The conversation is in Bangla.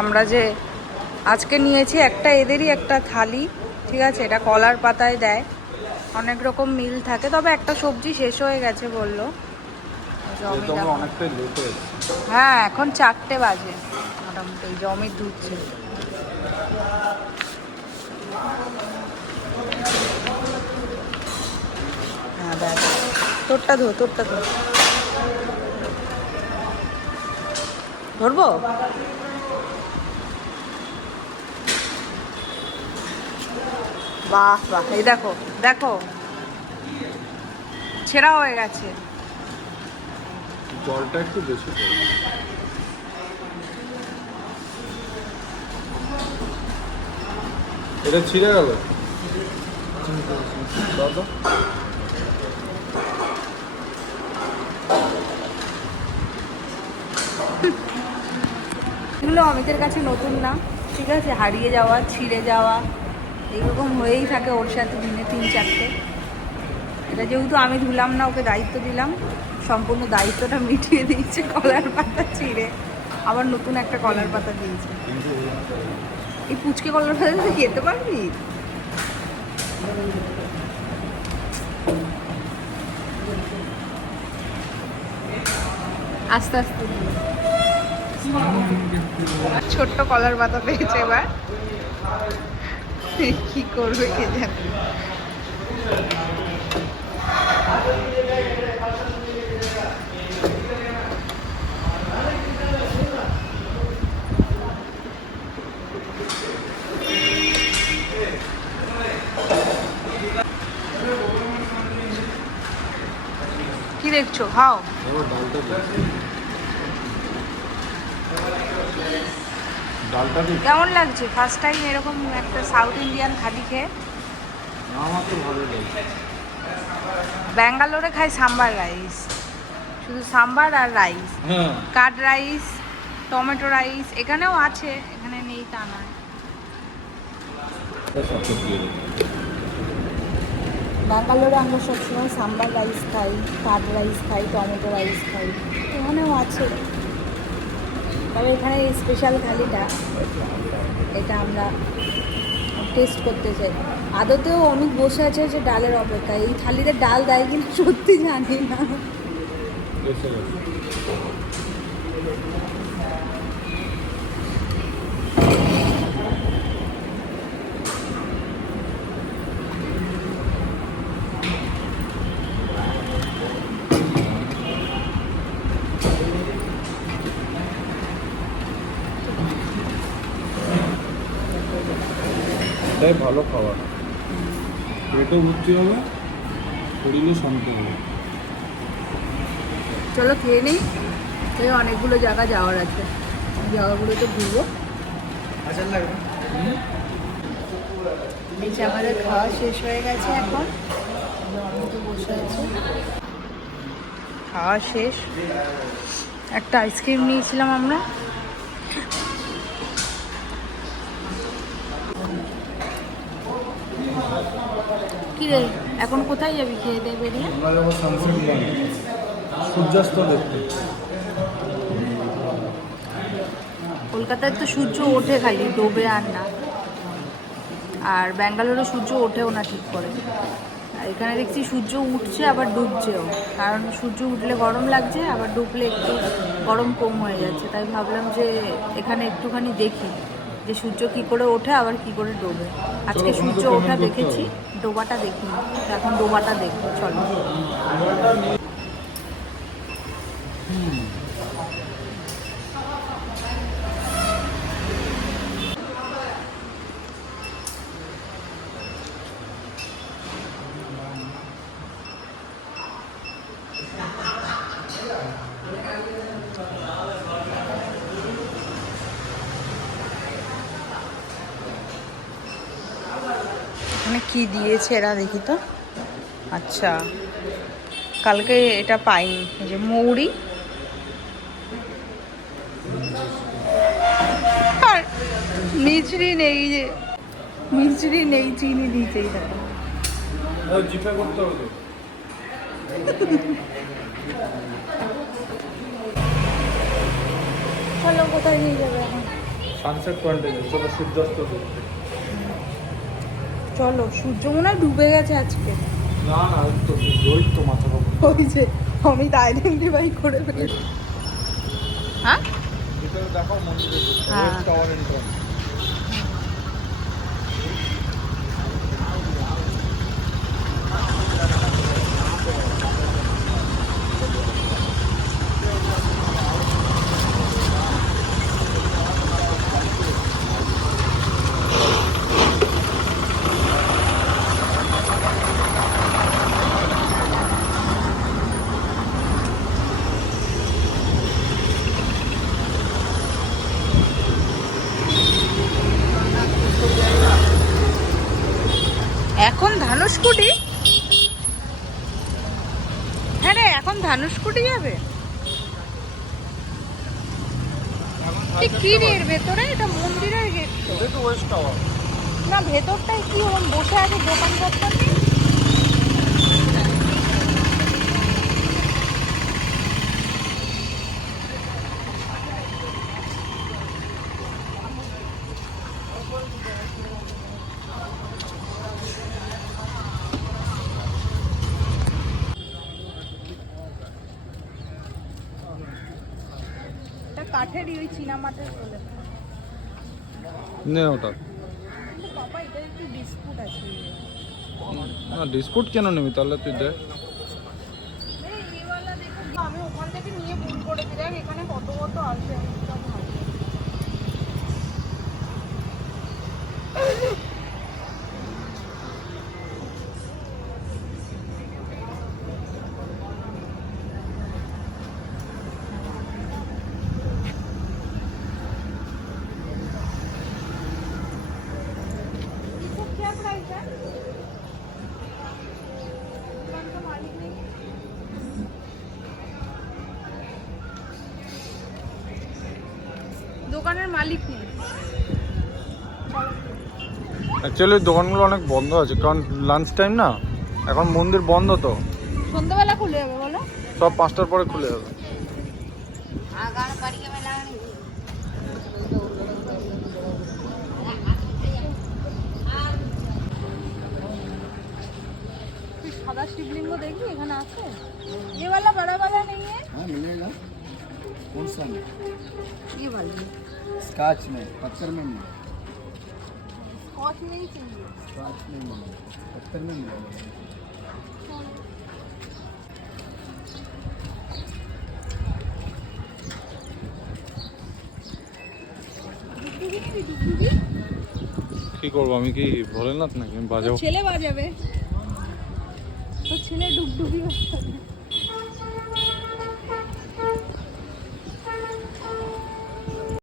আমরা যে আজকে নিয়েছি একটা এদেরই একটা থালি, ঠিক আছে? এটা কলার পাতায় দেয়, অনেক রকম মিল থাকে, তবে একটা সবজি শেষ হয়ে গেছে বললো। হ্যাঁ, এখন 4টে বাজে মোটামুটি। জমি ধুচ্ছে। হ্যাঁ দেখ, তোরটা ধরবো। বাহ বাহ, এই দেখো দেখো, ছেঁড়া হয়ে গেছে। জলটা একটু বেশি এটা ছিঁড়ে গেল দাদা। এগুলো অমিতের কাছে নতুন না, ঠিক আছে? হারিয়ে যাওয়া, ছিঁড়ে যাওয়া এইরকম হয়েই থাকে ওর সাথে দিনে 3-4টে। এটা যেহেতু আমি ধুলাম না, ওকে দায়িত্ব দিলাম, সম্পূর্ণ দায়িত্বটা মিটিয়ে দিয়েছে। কলার পাতা ছিঁড়ে আবার নতুন একটা কলার পাতা দিয়েছে। এই পুচকে কলার পাতা তুই খেতে পারবি? আস্তে আস্তে ছোট্ট কলার পাতা পেয়েছে, এবার কি করবে কে জানে। কি দেখছো? খাও। কেমন লাগছে ফার্স্ট টাইম এরকম একটা সাউথ ইন্ডিয়ান থালি খেয়ে? আমার তো ভালো লাগে। ব্যাঙ্গালোরে খাই সাম্বার রাইস, শুধু সাম্বার আর rice, curd rice, tomato rice. এখানেও আছে, এখানে নেই তা নয়। ব্যাঙ্গালোরে আমরা সবসময় সাম্বার রাইস খাই, কার্ড রাইস খাই, টমেটো রাইস খাই, এখানেও আছে। তবে এখানে এই স্পেশাল থালিটা, এটা আমরা টেস্ট করতে চাই। আদতেও অনেক বসে আছে যে ডালের অপেক্ষা, এই থালিতে ডাল দেয় কিনা সত্যি জানি না। এটাই ভালো খাবার, পেটও ভর্তি হবে, শরীরও শান্ত হবে। চলো খেয়ে নিই, খেয়ে অনেকগুলো জায়গা যাওয়ার আছে, জায়গাগুলোতে ঘুরবো। এই যে আমাদের খাওয়া শেষ হয়ে গেছে, এখন তো বসে আছি, খাওয়া শেষ। একটা আইসক্রিম নিয়েছিলাম আমরা। কি রে, এখন কোথায় যাবি খেয়ে দিয়ে বেরিয়ে? আমরা যাবো সানসেট পয়েন্ট, সূর্যাস্ত দেখতে। কলকাতায় তো সূর্য ওঠে খালি, ডোবে আর না। আর ব্যাঙ্গালোরে সূর্য ওঠেও না ঠিক করে। আর এখানে দেখছি সূর্য উঠছে আবার ডুবছেও, কারণ সূর্য উঠলে গরম লাগছে, আবার ডুবলে একটু গরম কম হয়ে যাচ্ছে। তাই ভাবলাম যে এখানে একটুখানি দেখি যে সূর্য কী করে ওঠে আবার কী করে ডোবে। আজকে সূর্য ওঠা দেখেছি, ডোবাটা দেখিনি, এখন ডোবাটা দেখবো। চলো। এখানে কি দিয়েছে এরা দেখি তো। আচ্ছা, কালকে এটা পাইনি, এই যে মৌরি আর মিছরি নেই, যে মিছরি নেই, চিনি দিয়েছে। এই দেখো, জিপে করতে হবে। চলো কোথায় নিয়ে যাবে এখন? সানসেট পয়েন্টে যাই, চলো সূর্যাস্ত দেখতে। চলো, সূর্য মনে হয় ডুবে গেছে আজকে। না না, ওই তো রোহিত তো মাথা কম। ওই যে অমিত আইডেন্টিফাই করে ফেলেছে। হ্যাঁ ভিতরে দেখো মন্দিরে হ্যাঁ। Tower entrance. এখন ধানুষকুটি? হ্যাঁ রে, এখন ধানুষকুটি যাবে? কি রে এর ভেতরে? এটা মন্দিরের গেট তো। এটা তো ওয়েস্ট টাওয়ার। না, ভেতরটায় কি ওরকম বসে আছে দোকানপত্র নেই? এটা কাঠেরই, ওই চীনামাটির বলে। নে ওটা। কিন্তু বাবা, এটা একটু ডিসপুট আছে। না ডিসপুট কেন নেবি তাহলে তুই দেখ। আমি ওখান থেকে নিয়ে ভুল করেছি, দেখ এখানে কত কত আছে। क्या प्राइस है? दुकान का मालिक नहीं है? দোকানের মালিক নেই। অ্যাকচুয়ালি দোকানগুলো অনেক বন্ধ আছে, কারণ লাঞ্চ টাইম না, এখন মন্দির বন্ধ তো। সন্ধ্যাবেলা খুলে যাবে বলো? সব 5টার পরে খুলে যাবে। তুই সাদা শিবলিঙ্গ দেখবি এখানে আছে? ये वाला बड़ा वाला नहीं है? हाँ मिलेगा। कौन सा में? ये वाला स्कॉच में, पत्थर में नहीं। स्कॉच नहीं चाहिए। स्कॉच में नहीं, पत्थर में मिलेगा। ডুগডুগি নিবি? ডুগডুগি কি করবো, আমি কি ভোলেনাথ নাকি আমি বাজাবো? ছেলে বাজাবে, তো ছেলে ডুগডুগি বাজাবে।